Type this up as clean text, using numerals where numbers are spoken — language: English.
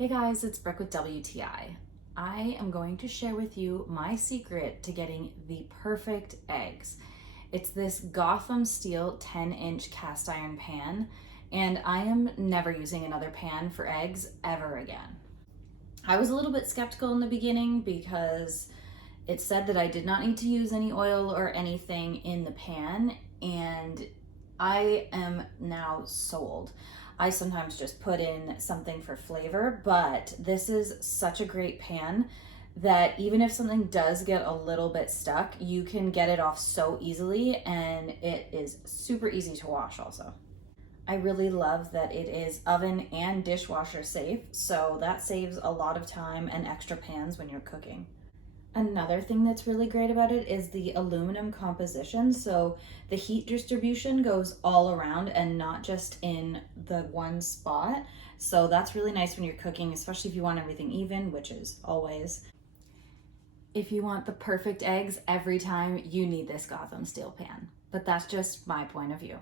Hey guys, it's Brooke with WTI. I am going to share with you my secret to getting the perfect eggs. It's this Gotham Steel 10-inch cast iron pan, and I am never using another pan for eggs ever again. I was a little bit skeptical in the beginning because it said that I did not need to use any oil or anything in the pan, and I am now sold. I sometimes just put in something for flavor, but this is such a great pan that even if something does get a little bit stuck, you can get it off so easily, and it is super easy to wash also. I really love that it is oven and dishwasher safe, so that saves a lot of time and extra pans when you're cooking. Another thing that's really great about it is the aluminum composition. So the heat distribution goes all around and not just in the one spot. So that's really nice when you're cooking, especially if you want everything even, which is always. If you want the perfect eggs every time, you need this Gotham Steel pan. But that's just my point of view.